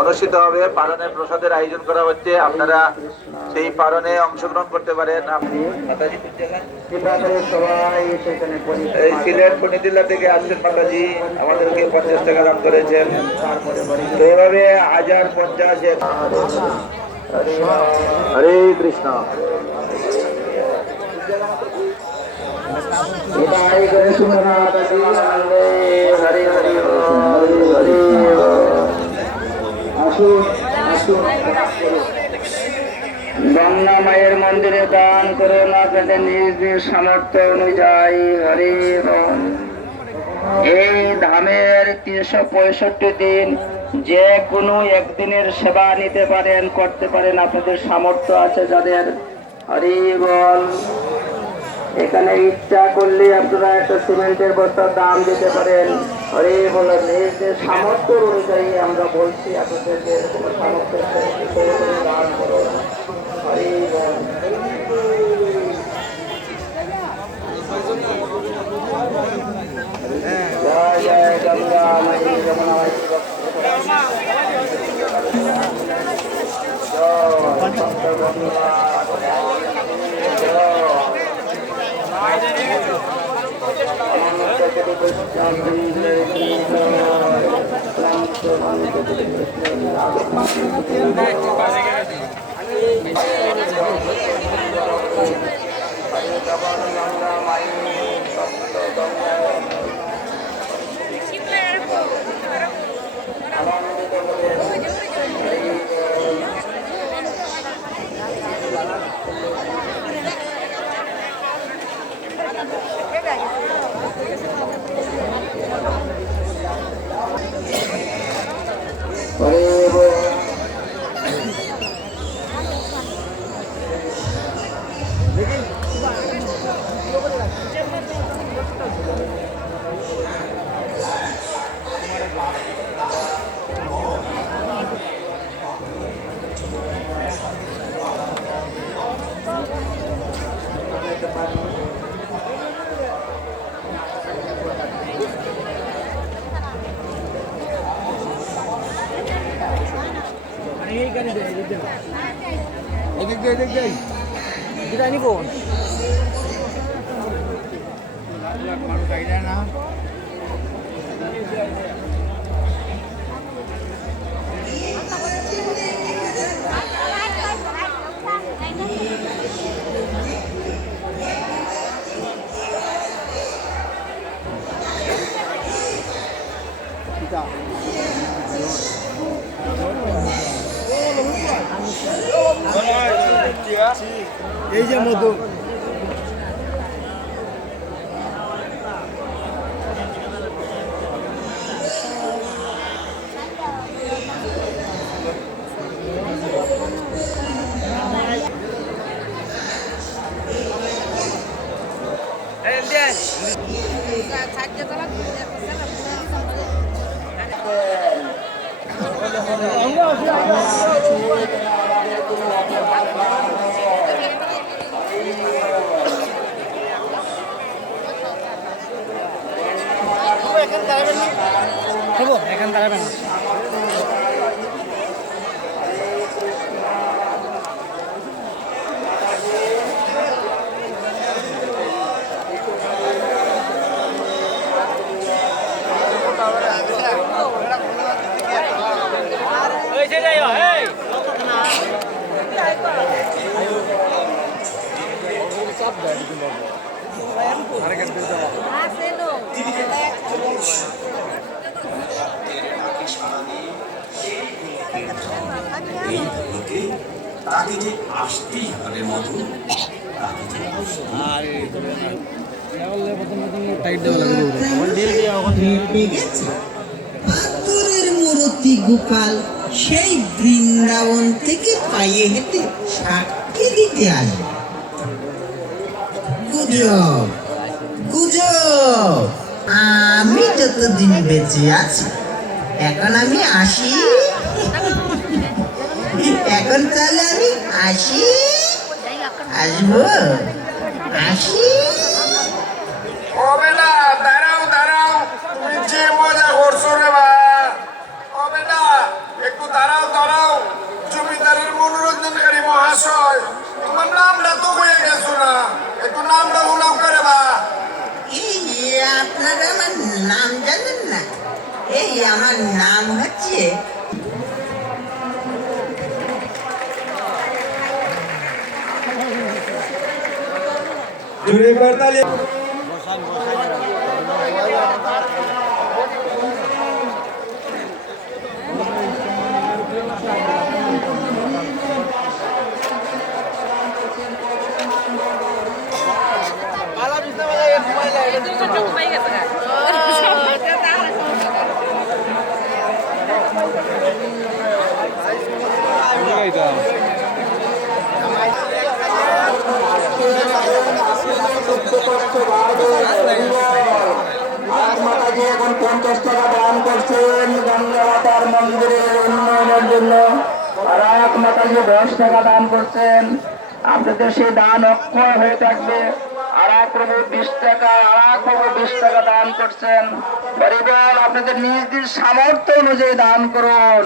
অনুষ্ঠিত হবে। পালনের প্রসাদের আয়োজন করা হচ্ছে, আপনারা সেই পালনে অংশগ্রহণ করতে পারেন। এই সিলেট ফণিদিল্লা থেকে আসছেন মাতাজি, আমাদেরকে 50 টাকা দান করেছেন। তো এভাবে 1050 হরে কৃষ্ণ। হরে হরে হরে। গঙ্গা মায়ের মন্দিরে দান করুন আপনাদের নিজ নিজ সামর্থ্য অনুযায়ী। হরি ওম। এই ধামের 365 দিন যে কোনো একদিনের সেবা নিতে পারেন, করতে পারেন, আপনাদের সামর্থ্য আছে যাদের। হরি বল। এখানে ইচ্ছা করলে আপনারা একটা সিমেন্টের বস্তার দাম দিতে পারেন। হরি বল। নিজ নিজ সামর্থ্য অনুযায়ী আমরা বলছি আপনাদেরকে কোনো সামর্থ্য দান করুন। হরি বল। জয় জয় গঙ্গা মাই যমুনা মাই এই যে মধু এখান দাঁড়াবেন না। তাকে যে আসতেই হবে মধু। পাথরের মূর্তি গোপাল সেই বৃন্দাবন থেকে পায়ে হেঁটে সাক্ষী দিতে আসবে। গুজব গুজব। আমি যতদিন বেঁচে আছি এখন আমি আসি। এখন তাহলে আমি আসি, আসবো, আসি। হবে না, দাঁড়াও দাঁড়াও, তুমি যে মজা করছো রে বা। হবে না, একটু দাঁড়াও। মহাশয় তোমার নামটা তো হয়ে গেছো না, একটু নামটা উল্লেখ করে বা। এই আপনারা আমার নাম জানেন না? এই আমার নাম হচ্ছে জুড়ে করতালি আর মাতাজি এখন 50 টাকা দান করছেন গঙ্গা মাতার মন্দিরের উন্নয়নের জন্য, আর এক মাতাজি 10 টাকা দান করছেন। আপনাদের সেই দান অক্ষয় হয়ে থাকবে। আর এক প্রভু 20 টাকা, আর এক প্রভু 20 টাকা দান করছেন। পরিবার আপনাদের নিজ নিজ সামর্থ্য অনুযায়ী দান করুন।